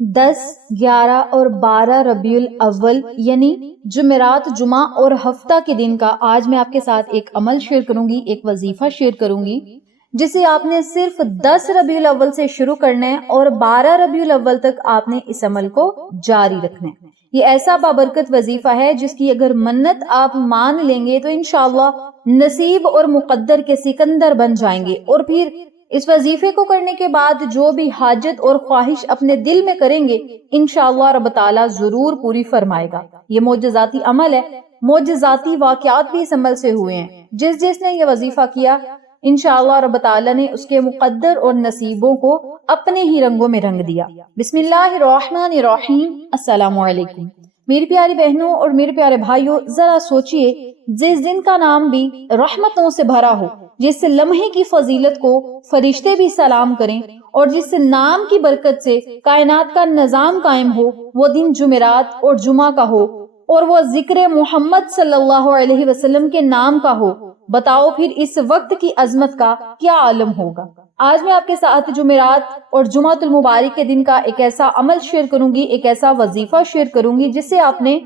10, 11 اور 12 ربیع الاول یعنی جمعرات، جمعہ اور ہفتہ کے دن کا آج میں آپ کے ساتھ ایک عمل شیئر کروں گی، ایک وظیفہ شیئر کروں گی، جسے آپ نے صرف 10 ربیع الاول سے شروع کرنا ہے اور 12 ربیع الاول تک آپ نے اس عمل کو جاری رکھنا ہے۔ یہ ایسا بابرکت وظیفہ ہے جس کی اگر منت آپ مان لیں گے تو انشاءاللہ نصیب اور مقدر کے سکندر بن جائیں گے، اور پھر اس وظیفے کو کرنے کے بعد جو بھی حاجت اور خواہش اپنے دل میں کریں گے انشاءاللہ رب تعالیٰ ضرور پوری فرمائے گا۔ یہ معجزاتی عمل ہے، معجزاتی واقعات بھی اس عمل سے ہوئے ہیں۔ جس نے یہ وظیفہ کیا انشاءاللہ رب تعالیٰ نے اس کے مقدر اور نصیبوں کو اپنے ہی رنگوں میں رنگ دیا۔ بسم اللہ الرحمن الرحیم۔ السلام علیکم میری پیاری بہنوں اور میرے پیارے بھائیوں، ذرا سوچئے جس دن کا نام بھی رحمتوں سے بھرا ہو، جس لمحے کی فضیلت کو فرشتے بھی سلام کریں اور جس نام کی برکت سے کائنات کا نظام قائم ہو، وہ دن جمعرات اور جمعہ کا ہو اور وہ ذکر محمد صلی اللہ علیہ وسلم کے نام کا ہو، بتاؤ پھر اس وقت کی عظمت کا کیا عالم ہوگا۔ آج میں آپ کے ساتھ جمعرات اور جمعۃ المبارک کے دن کا ایک ایسا عمل شیئر کروں گی، ایک ایسا وظیفہ شیئر کروں گی جسے آپ نے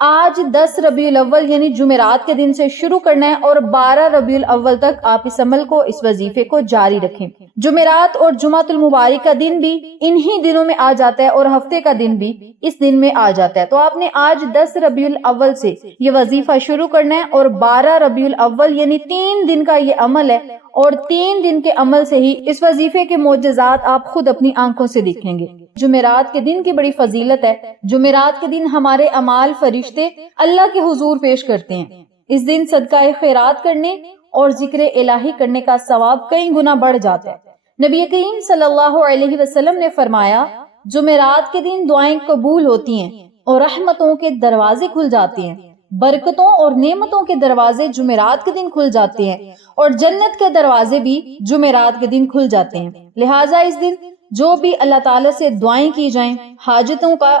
آج 10 ربیع الاول یعنی جمعرات کے دن سے شروع کرنا ہے اور 12 ربیع الاول تک آپ اس عمل کو، اس وظیفے کو جاری رکھیں۔ جمعرات اور جمعۃ المبارک کا دن بھی انہی دنوں میں آ جاتا ہے اور ہفتے کا دن بھی اس دن میں آ جاتا ہے، تو آپ نے آج 10 ربیع الاول سے یہ وظیفہ شروع کرنا ہے اور 12 ربیع الاول یعنی 3 دن کا یہ عمل ہے، اور 3 دن کے عمل سے ہی اس وظیفے کے معجزات آپ خود اپنی آنکھوں سے دیکھیں گے۔ جمعرات کے دن کی بڑی فضیلت ہے۔ جمعرات کے دن ہمارے اعمال فرشتے اللہ کے حضور پیش کرتے ہیں۔ اس دن صدقہ خیرات کرنے اور ذکر الہی کرنے کا ثواب کئی گنا بڑھ جاتا ہے۔ نبی کریم صلی اللہ علیہ وسلم نے فرمایا، جمعرات کے دن دعائیں قبول ہوتی ہیں اور رحمتوں کے دروازے کھل جاتے ہیں، برکتوں اور نعمتوں کے دروازے جمعرات کے دن کھل جاتے ہیں اور جنت کے دروازے بھی جمعرات کے دن کھل جاتے ہیں۔ لہٰذا اس دن جو بھی اللہ تعالیٰ سے دعائیں کی جائیں، حاجتوں کا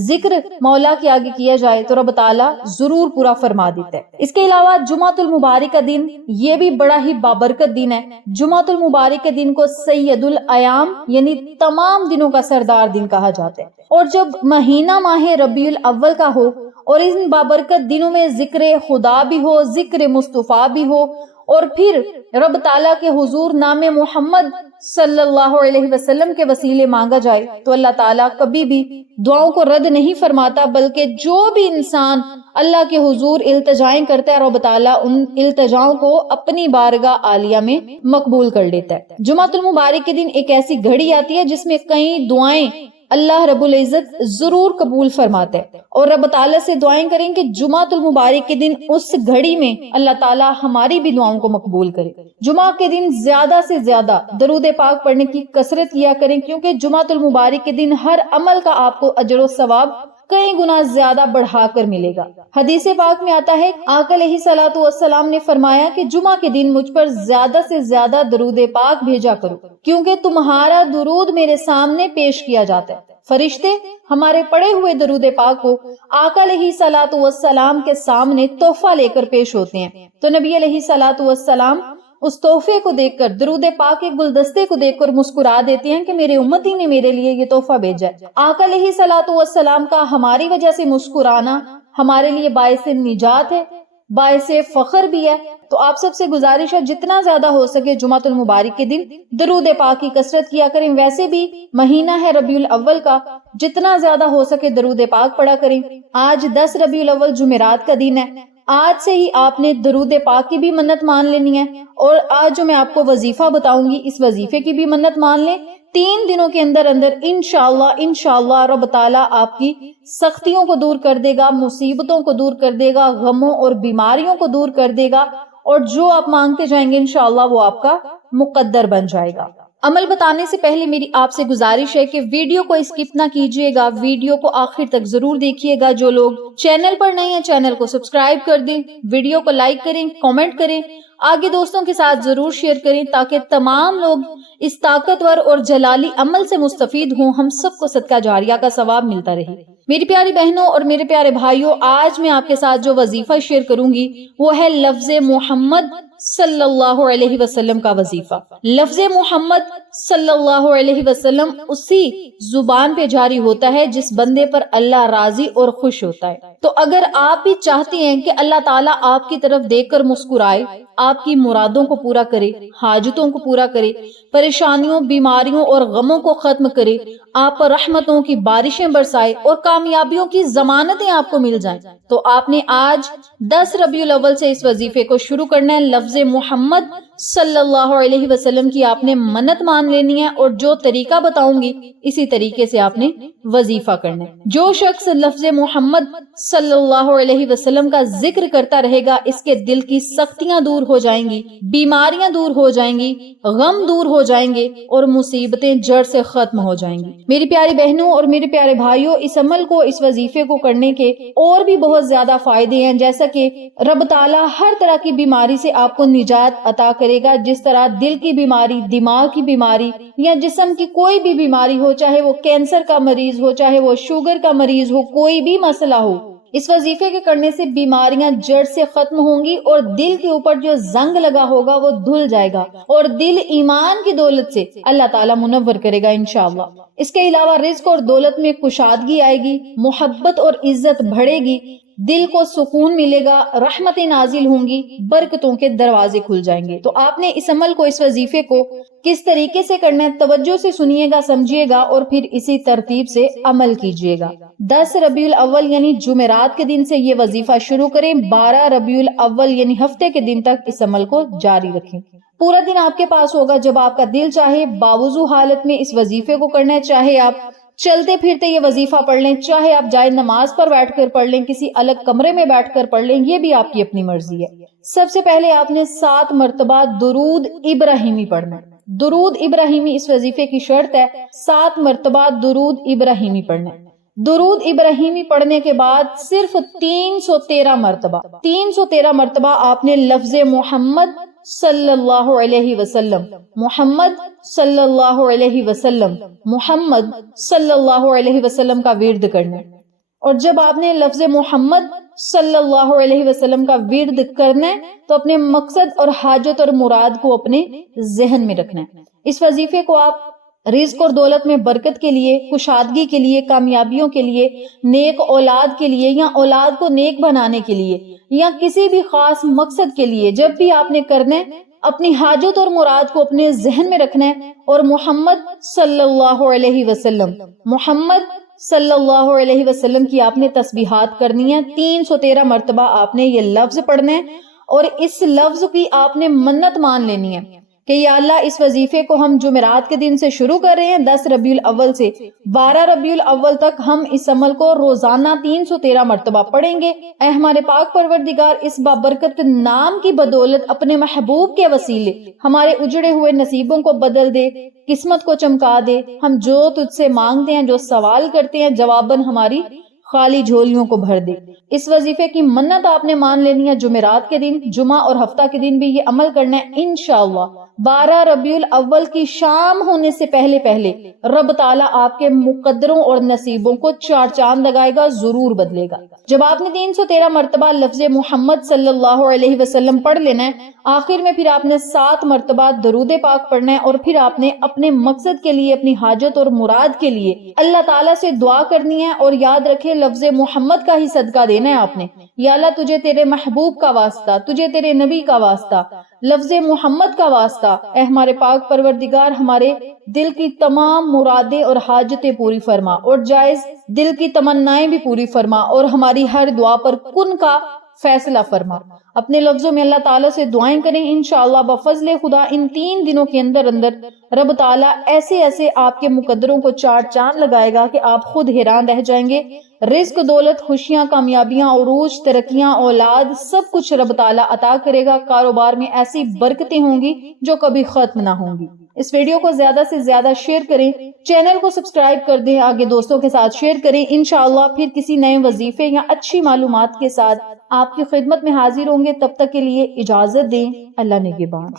ذکر مولا کے آگے کیا جائے تو رب تعالیٰ ضرور پورا فرما دیتا ہے۔ اس کے علاوہ جمعۃ المبارک کا دن یہ بھی بڑا ہی بابرکت دن ہے۔ جمعۃ المبارک کے دن کو سید الایام یعنی تمام دنوں کا سردار دن کہا جاتا ہے، اور جب مہینہ ماہ ربیع الاول کا ہو اور ان بابرکت دنوں میں ذکر خدا بھی ہو، ذکر مصطفیٰ بھی ہو، اور پھر رب تعالیٰ کے حضور نام محمد صلی اللہ علیہ وسلم کے وسیلے مانگا جائے تو اللہ تعالیٰ کبھی بھی دعاؤں کو رد نہیں فرماتا، بلکہ جو بھی انسان اللہ کے حضور التجائیں کرتا ہے رب تعالیٰ ان التجاؤں کو اپنی بارگاہ عالیہ میں مقبول کر لیتا ہے۔ جمعۃ المبارک کے دن ایک ایسی گھڑی آتی ہے جس میں کئی دعائیں اللہ رب العزت ضرور قبول فرماتا ہے، اور رب تعالیٰ سے دعائیں کریں کہ جمعۃ المبارک کے دن اس گھڑی میں اللہ تعالیٰ ہماری بھی دعاؤں کو مقبول کرے۔ جمعہ کے دن زیادہ سے زیادہ درود پاک پڑھنے کی کثرت کیا کریں، کیونکہ جمعۃ المبارک کے دن ہر عمل کا آپ کو اجر و ثواب کئی گنا زیادہ بڑھا کر ملے گا۔ حدیث پاک میں آتا ہے، آقا علیہ الصلوۃ والسلام نے فرمایا کہ جمعہ کے دن مجھ پر زیادہ سے زیادہ درود پاک بھیجا کرو، کیونکہ تمہارا درود میرے سامنے پیش کیا جاتا ہے۔ فرشتے ہمارے پڑھے ہوئے درود پاک کو آقا علیہ الصلوۃ والسلام کے سامنے تحفہ لے کر پیش ہوتے ہیں، تو نبی علیہ الصلوۃ والسلام اس تحفے کو دیکھ کر، درود پاک کے گلدستے کو دیکھ کر مسکرا دیتے ہیں کہ میرے امتی نے میرے لیے یہ تحفہ بھیجا ہے۔ آقا علیہ الصلوۃ والسلام کا ہماری وجہ سے مسکرانا ہمارے لیے باعث نجات ہے، باعث فخر بھی ہے۔ تو آپ سب سے گزارش ہے جتنا زیادہ ہو سکے جمعۃ المبارک کے دن درود پاک کی کثرت کیا کریں۔ ویسے بھی مہینہ ہے ربیع الاول کا، جتنا زیادہ ہو سکے درود پاک پڑھا کریں۔ آج 10 ربیع الاول جمعرات کا دن ہے، آج سے ہی آپ نے درود پاک کی بھی منت مان لینی ہے، اور آج جو میں آپ کو وظیفہ بتاؤں گی اس وظیفے کی بھی منت مان لیں۔ 3 دنوں کے اندر انشاءاللہ رب تعالیٰ آپ کی سختیوں کو دور کر دے گا، مصیبتوں کو دور کر دے گا، غموں اور بیماریوں کو دور کر دے گا، اور جو آپ مانگتے جائیں گے انشاءاللہ وہ آپ کا مقدر بن جائے گا۔ عمل بتانے سے پہلے میری آپ سے گزارش ہے کہ ویڈیو کو اسکپ نہ کیجیے گا، ویڈیو کو آخر تک ضرور دیکھیے گا۔ جو لوگ چینل پر نئے ہیں چینل کو سبسکرائب کر دیں، ویڈیو کو لائک کریں، کامنٹ کریں، آگے دوستوں کے ساتھ ضرور شیئر کریں تاکہ تمام لوگ اس طاقتور اور جلالی عمل سے مستفید ہوں، ہم سب کو صدقہ جاریہ کا ثواب ملتا رہے۔ میری پیاری بہنوں اور میرے پیارے بھائیوں، آج میں آپ کے ساتھ جو وظیفہ شیئر کروں گی وہ ہے لفظ محمد صلی اللہ علیہ وسلم کا وظیفہ۔ لفظ محمد صلی اللہ علیہ وسلم اسی زبان پہ جاری ہوتا ہے جس بندے پر اللہ راضی اور خوش ہوتا ہے۔ تو اگر آپ بھی چاہتے ہیں کہ اللہ تعالیٰ آپ کی طرف دیکھ کر مسکرائے، آپ کی مرادوں کو پورا کرے، حاجتوں کو پورا کرے، پریشانیوں، بیماریوں اور غموں کو ختم کرے، آپ پر رحمتوں کی بارشیں برسائے اور کامیابیوں کی ضمانتیں آپ کو مل جائیں، تو آپ نے آج 10 ربیع الاول سے اس وظیفے کو شروع کرنا ہے۔ لفظ محمد صلی اللہ علیہ وسلم کی آپ نے منت مان لینی ہے، اور جو طریقہ بتاؤں گی اسی طریقے سے آپ نے وظیفہ کرنا ہے۔ جو شخص لفظ محمد صلی اللہ علیہ وسلم کا ذکر کرتا رہے گا، اس کے دل کی سختیاں دور ہو جائیں گی، بیماریاں دور ہو جائیں گی، غم دور ہو جائیں گے اور مصیبتیں جڑ سے ختم ہو جائیں گی۔ میری پیاری بہنوں اور میرے پیارے بھائیوں، اس عمل کو، اس وظیفے کو کرنے کے اور بھی بہت زیادہ فائدے ہیں، جیسا کہ رب تعالیٰ ہر طرح کی بیماری سے آپ کو نجات عطا کرے گا۔ جس طرح دل کی بیماری، دماغ کی بیماری یا جسم کی کوئی بھی بیماری ہو، چاہے وہ کینسر کا مریض ہو، چاہے وہ شوگر کا مریض ہو، کوئی بھی مسئلہ ہو، اس وظیفے کے کرنے سے بیماریاں جڑ سے ختم ہوں گی اور دل کے اوپر جو زنگ لگا ہوگا وہ دھل جائے گا، اور دل ایمان کی دولت سے اللہ تعالیٰ منور کرے گا انشاءاللہ۔ اس کے علاوہ رزق اور دولت میں کشادگی آئے گی، محبت اور عزت بڑھے گی، دل کو سکون ملے گا، رحمتیں نازل ہوں گی، برکتوں کے دروازے کھل جائیں گے۔ تو آپ نے اس عمل کو، اس وظیفے کو کس طریقے سے کرنا ہے، توجہ سے سنیے گا، سمجھیے گا اور پھر اسی ترتیب سے عمل کیجیے گا۔ 10 ربیع الاول یعنی جمعرات کے دن سے یہ وظیفہ شروع کریں، 12 ربیع الاول یعنی ہفتے کے دن تک اس عمل کو جاری رکھیں۔ پورا دن آپ کے پاس ہوگا، جب آپ کا دل چاہے باوضو حالت میں اس وظیفے کو کرنا ہے، چاہے آپ چلتے پھرتے یہ وظیفہ پڑھ لیں، چاہے آپ جائے نماز پر بیٹھ کر پڑھ لیں، کسی الگ کمرے میں بیٹھ کر پڑھ لیں، یہ بھی آپ کی اپنی مرضی ہے۔ سب سے پہلے آپ نے 7 مرتبہ درود ابراہیمی پڑھنا ہے۔ درود ابراہیمی اس وظیفے کی شرط ہے، 7 مرتبہ درود ابراہیمی پڑھنا ہے۔ درود ابراہیمی پڑھنے کے بعد صرف 313 مرتبہ آپ نے لفظ محمد صلی اللہ علیہ وسلم، محمد صلی اللہ علیہ وسلم، محمد صلی اللہ علیہ وسلم کا ورد کرنا ہے۔ اور جب آپ نے لفظ محمد صلی اللہ علیہ وسلم کا ورد کرنا ہے تو اپنے مقصد اور حاجت اور مراد کو اپنے ذہن میں رکھنا ہے۔ اس وظیفے کو آپ رزق اور دولت میں برکت کے لیے، کشادگی کے لیے، کامیابیوں کے لیے، نیک اولاد کے لیے، یا اولاد کو نیک بنانے کے لیے، یا کسی بھی خاص مقصد کے لیے، جب بھی آپ نے کرنا ہے اپنی حاجت اور مراد کو اپنے ذہن میں رکھنا ہے، اور محمد صلی اللہ علیہ وسلم، محمد صلی اللہ علیہ وسلم کی آپ نے تسبیحات کرنی ہے۔ 313 مرتبہ آپ نے یہ لفظ پڑھنا ہے، اور اس لفظ کی آپ نے منت مان لینی ہے کہ یا اللہ، اس وظیفے کو ہم جمعرات کے دن سے شروع کر رہے ہیں، 10 ربیع الاول سے 12 ربیع الاول تک ہم اس عمل کو روزانہ 313 مرتبہ پڑھیں گے۔ اے ہمارے پاک پروردگار، اس بابرکت نام کی بدولت اپنے محبوب کے وسیلے ہمارے اجڑے ہوئے نصیبوں کو بدل دے، قسمت کو چمکا دے۔ ہم جو تجھ سے مانگتے ہیں، جو سوال کرتے ہیں، جواباً ہماری خالی جھولیوں کو بھر دے۔ اس وظیفے کی منت آپ نے مان لینی ہے، جمعرات کے دن، جمعہ اور ہفتہ کے دن بھی یہ عمل کرنا ہے انشاءاللہ۔ 12 ربیع الاول کی شام ہونے سے پہلے رب تعالیٰ آپ کے مقدروں اور نصیبوں کو 4 چاند لگائے گا، ضرور بدلے گا۔ جب آپ نے 313 مرتبہ لفظ محمد صلی اللہ علیہ وسلم پڑھ لینا ہے، آخر میں پھر آپ نے 7 مرتبہ درود پاک پڑھنا ہے، اور پھر آپ نے اپنے مقصد کے لیے، اپنی حاجت اور مراد کے لیے اللہ تعالیٰ سے دعا کرنی ہے، اور یاد رکھے لفظ محمد کا ہی صدقہ دینا ہے آپ نے۔ یا اللہ، تجھے تیرے محبوب کا واسطہ، تجھے تیرے نبی کا واسطہ، لفظ محمد کا واسطہ، اے ہمارے پاک پروردگار، ہمارے دل کی تمام مرادیں اور حاجتیں پوری فرما، اور جائز دل کی تمنائیں بھی پوری فرما، اور ہماری ہر دعا پر کن کا فیصلہ فرما۔ اپنے لفظوں میں اللہ تعالیٰ سے دعائیں کریں، انشاءاللہ بفضل خدا ان 3 دنوں کے اندر رب تعالیٰ ایسے آپ کے مقدروں کو 4 چاند لگائے گا کہ آپ خود حیران رہ جائیں گے۔ رزق، دولت، خوشیاں، کامیابیاں، عروج، ترقیاں، اولاد، سب کچھ رب تعالیٰ عطا کرے گا۔ کاروبار میں ایسی برکتیں ہوں گی جو کبھی ختم نہ ہوں گی۔ اس ویڈیو کو زیادہ سے زیادہ شیئر کریں، چینل کو سبسکرائب کر دیں، آگے دوستوں کے ساتھ شیئر کریں۔ انشاءاللہ پھر کسی نئے وظیفے یا اچھی معلومات کے ساتھ آپ کی خدمت میں حاضر ہوں گے۔ تب تک کے لیے اجازت دیں، اللہ نگہبان۔